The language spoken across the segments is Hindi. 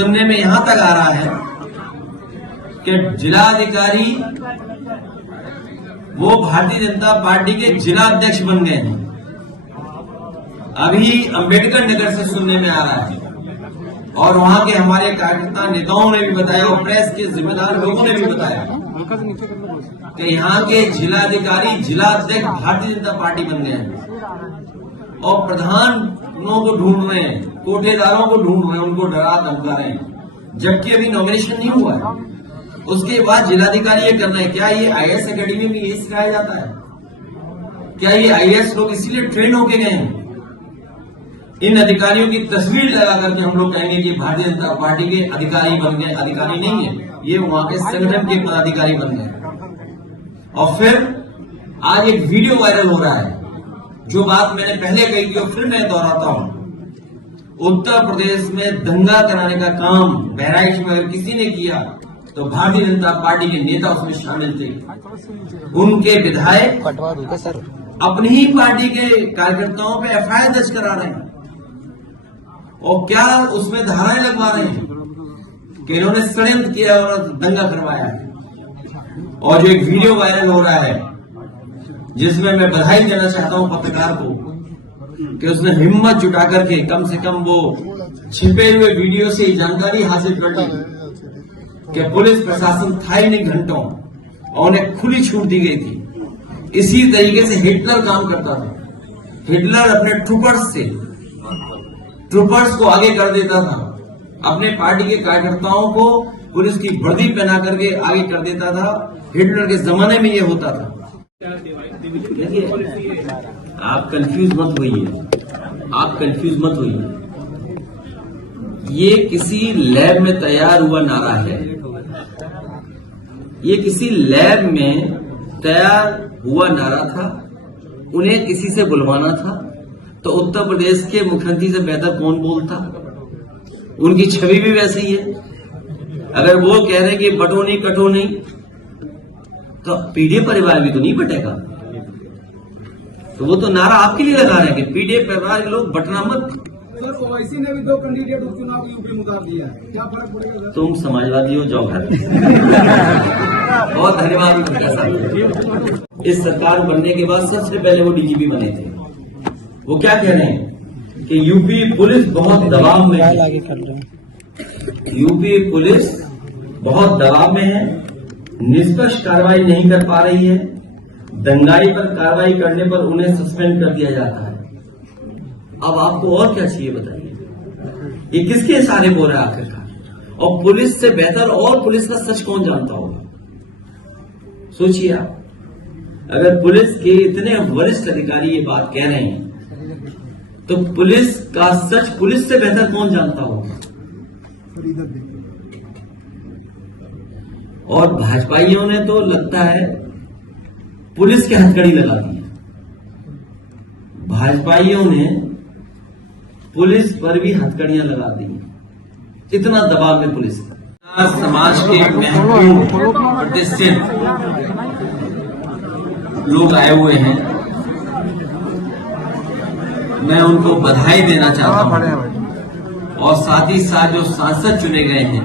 सुनने में यहां तक आ रहा है कि जिलाधिकारी वो भारतीय जनता पार्टी के जिला अध्यक्ष बन गए हैं। अभी अंबेडकर नगर से सुनने में आ रहा है और वहां के हमारे कार्यकर्ता नेताओं ने भी बताया और प्रेस के जिम्मेदार लोगों ने भी बताया कि यहाँ के जिलाधिकारी जिला अध्यक्ष भारतीय जनता पार्टी बन गए हैं और प्रधानों को ढूंढ रहे हैं, कोटेदारों को ढूंढ रहे हैं, उनको डरा धमका रहे हैं, जबकि अभी नॉमिनेशन नहीं हुआ है। उसके बाद जिलाधिकारी ये कर रहे हैं। क्या ये आईएएस एकेडमी में ये सिखाया जाता है? क्या ये आईएएस लोग इसीलिए ट्रेन होके गए हैं? इन अधिकारियों की तस्वीर लगा करके हम लोग कहेंगे कि भारतीय जनता पार्टी के अधिकारी बन गए। अधिकारी नहीं है, ये वहां के संगठन के पदाधिकारी बन गए। और फिर आज एक वीडियो वायरल हो रहा है, जो बात मैंने पहले कही थी और फिर मैं दोहराता हूं। उत्तर प्रदेश में दंगा कराने का काम बहराइच में अगर किसी ने किया तो भारतीय जनता पार्टी के नेता उसमें शामिल थे। उनके विधायक अपनी ही पार्टी के कार्यकर्ताओं पे एफआईआर दर्ज करा रहे हैं और क्या उसमें धाराएं लगवा रहे हैं कि इन्होंने षड्यंत्र किया और दंगा करवाया है। और जो एक वीडियो वायरल हो रहा है जिसमें मैं बधाई देना चाहता हूं पत्रकार को कि उसने हिम्मत जुटा करके कम से कम वो छिपे हुए वीडियो से जानकारी हासिल कर ली कि पुलिस प्रशासन था ही नहीं घंटों और उन्हें खुली छूट दी गई थी। इसी तरीके से हिटलर काम करता था। हिटलर अपने ट्रूपर्स को आगे कर देता था, अपने पार्टी के कार्यकर्ताओं को पुलिस की वर्दी पहना करके आगे कर देता था। हिटलर के जमाने में ये होता था। आप कंफ्यूज मत होइए, ये किसी लैब में तैयार हुआ नारा है। ये किसी लैब में तैयार हुआ नारा था। उन्हें किसी से बुलवाना था तो उत्तर प्रदेश के मुख्यमंत्री से बेहतर कौन बोलता? उनकी छवि भी वैसी है। अगर वो कह रहे हैं कि बटो नहीं कटो नहीं, तो पीडीए परिवार भी तो नहीं बटेगा। तो वो तो नारा आपके लिए लगा रहे हैं कि पीडीए परिवार के लोग बटना मत। ओवैसी ने भी 2 कैंडिडेट उपचुनाव यूपी में उतार दिया है, क्या फर्क पड़ेगा? तुम समाजवादी हो, जाओ घर। बहुत धन्यवाद। इस सरकार बनने के बाद सबसे पहले वो डीजीपी बने थे। वो क्या कह रहे हैं कि यूपी पुलिस बहुत दबाव में है। यूपी पुलिस बहुत दबाव में है, निष्पक्ष कार्रवाई नहीं कर पा रही है। दंगाई पर कार्रवाई करने पर उन्हें सस्पेंड कर दिया जाता है। अब आपको और क्या चाहिए बताइए? ये किसके इशारे हो रहा है आखिरकार? और पुलिस से बेहतर और पुलिस का सच कौन जानता होगा? सोचिए आप, अगर पुलिस के इतने वरिष्ठ अधिकारी ये बात कह रहे हैं तो पुलिस का सच पुलिस से बेहतर कौन जानता होगा? और भाजपाइयों ने तो लगता है पुलिस के हथकड़ी लगा दी है। भाजपाइयों ने पुलिस पर भी हथकड़ियां लगा दी हैं। इतना दबाव में पुलिस है। समाज के महत्वपूर्ण प्रतिष्ठित लोग आए हुए हैं, मैं उनको बधाई देना चाहता हूं और साथ ही साथ जो सांसद चुने गए हैं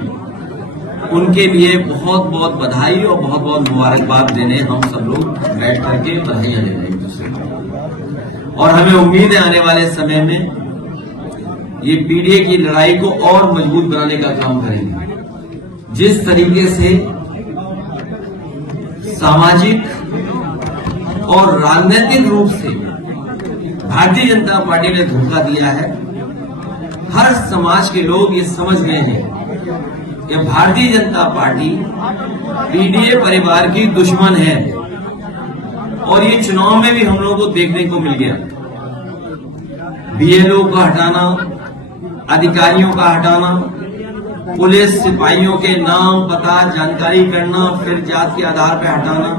उनके लिए बहुत बहुत बधाई और बहुत बहुत मुबारकबाद देने हम सब लोग बैठ करके बधाइयां दे रहे हैं एक दूसरे को। और हमें उम्मीद है आने वाले समय में ये पीडीए की लड़ाई को और मजबूत बनाने का काम करेंगे। जिस तरीके से सामाजिक और राजनीतिक रूप से भारतीय जनता पार्टी ने धोखा दिया है, हर समाज के लोग ये समझ गए हैं कि भारतीय जनता पार्टी पीडीए परिवार की दुश्मन है। और ये चुनाव में भी हम लोगों को देखने को मिल गया। बीएलओ का हटाना, अधिकारियों का हटाना, पुलिस सिपाहियों के नाम पता जानकारी करना, फिर जात के आधार पर हटाना,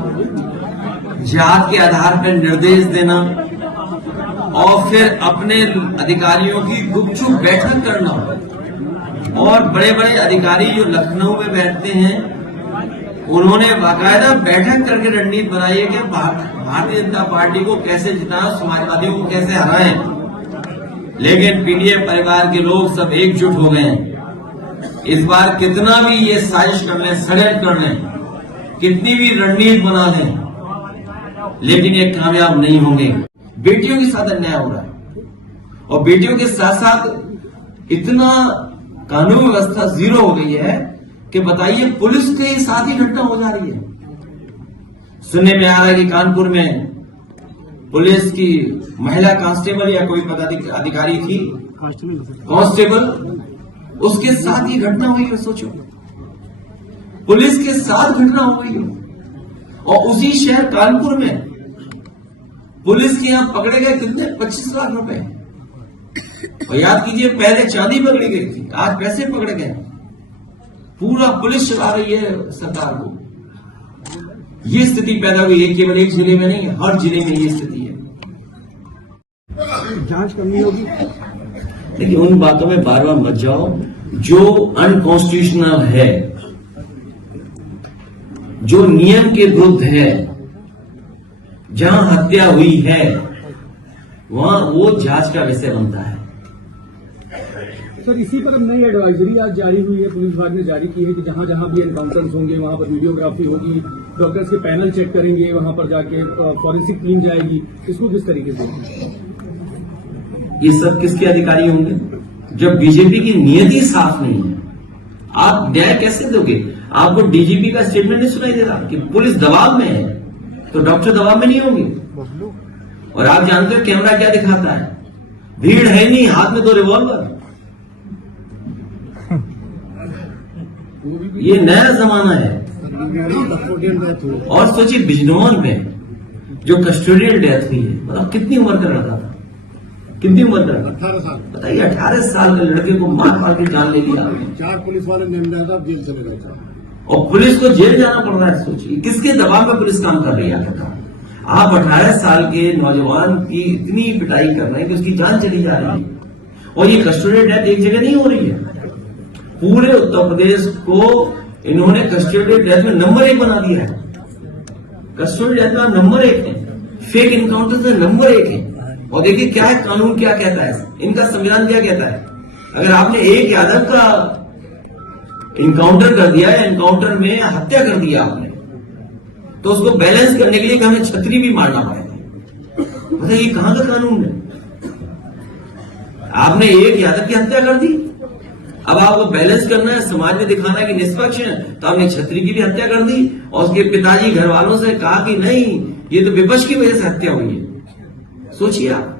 जात के आधार पर निर्देश देना और फिर अपने अधिकारियों की गुपचुप बैठक करना। और बड़े बड़े अधिकारी जो लखनऊ में बैठते हैं उन्होंने बाकायदा बैठक करके रणनीति बनाई है कि भारतीय जनता पार्टी को कैसे जिताएं, समाजवादियों को कैसे हराएं। लेकिन पीडीए परिवार के लोग सब एकजुट हो गए हैं। इस बार कितना भी ये साजिश कर लें, षड्यंत्र कर लें, कितनी भी रणनीति बना लें, लेकिन ये कामयाब नहीं होंगे। बेटियों के साथ अन्याय हो रहा है और बेटियों के साथ साथ इतना कानून व्यवस्था जीरो हो गई है कि बताइए पुलिस के साथ ही घटना हो जा रही है। सुनने में आ रहा है कि कानपुर में पुलिस की महिला कांस्टेबल या कोई पदाधिकारी थी, कांस्टेबल, उसके साथ ही घटना हुई है। सोचो, पुलिस के साथ घटना हो गई है और उसी शहर कानपुर में पुलिस के यहां पकड़े गए कितने 25 लाख रुपए। और याद कीजिए पहले चांदी पकड़ी गई थी, आज पैसे पकड़े गए। पूरा पुलिस चला रही है सरकार को। ये स्थिति पैदा हुई है, केवल एक जिले में नहीं, हर जिले में ये स्थिति है। जांच करनी होगी। देखिए, उन बातों में बार बार मत जाओ जो अनकॉन्स्टिट्यूशनल है, जो नियम के विरुद्ध है। जहां हत्या हुई है वहां वो जांच का विषय बनता है। सर, इसी पर नई एडवाइजरी आज जारी हुई है, पुलिस विभाग ने जारी की है कि जहां जहां भी एनकाउंटर्स होंगे वहां पर वीडियोग्राफी होगी, डॉक्टर्स के पैनल चेक करेंगे, वहां पर जाके फॉरेंसिक टीम जाएगी। इसको किस तरीके से? ये सब किसके अधिकारी होंगे? जब बीजेपी की नियति साफ नहीं है, आप न्याय कैसे दोगे? आपको डीजीपी का स्टेटमेंट नहीं सुनाई दे रहा कि पुलिस दबाव में है, तो डॉक्टर दबाव में नहीं होंगे। और आप जानते हो कैमरा क्या दिखाता है? भीड़ है नहीं, हाथ में 2 रिवॉल्वर। ये नया जमाना है। और सोचिए बिजनौर में जो कस्टोडियल डेथ हुई है, मतलब कितनी उम्र का लड़का था, कितनी उम्र का? 18 साल। बताइए, 18 साल के लड़के को मार मार के जान ले लिया। 4 पुलिस वाले नेमदार जेल चले गए और पुलिस को जेल जाना पड़ रहा है। सोचिए किसके दबाव में पुलिस काम कर रही है। आप 18 साल के नौजवान की इतनी पिटाई कर रहे हैं कि उसकी जान चली जा रही है। और ये कस्टोडियल डेथ एक जगह नहीं हो रही है, पूरे उत्तर प्रदेश को इन्होंने कस्टोडियल डेथ में नंबर 1 बना दिया है। कस्टोडियल डेथ में नंबर 1 है, फेक इनकाउंटर से नंबर 1 है। और देखिए क्या है, कानून क्या कहता है, इनका संविधान क्या कहता है। अगर आपने एक यादव का इनकाउंटर कर दिया, एनकाउंटर में हत्या कर दिया आपने, तो उसको बैलेंस करने के लिए हमें छतरी भी मारना पड़ेगा। बताइए ये कहां का कानून है? आपने एक यादव की हत्या कर दी, अब आपको बैलेंस करना है, समाज में दिखाना है कि निष्पक्ष है, तो आपने छतरी की भी हत्या कर दी। और उसके पिताजी घर वालों से कहा कि नहीं, ये तो विपक्ष की वजह से हत्या हुई है। सोचिए आप।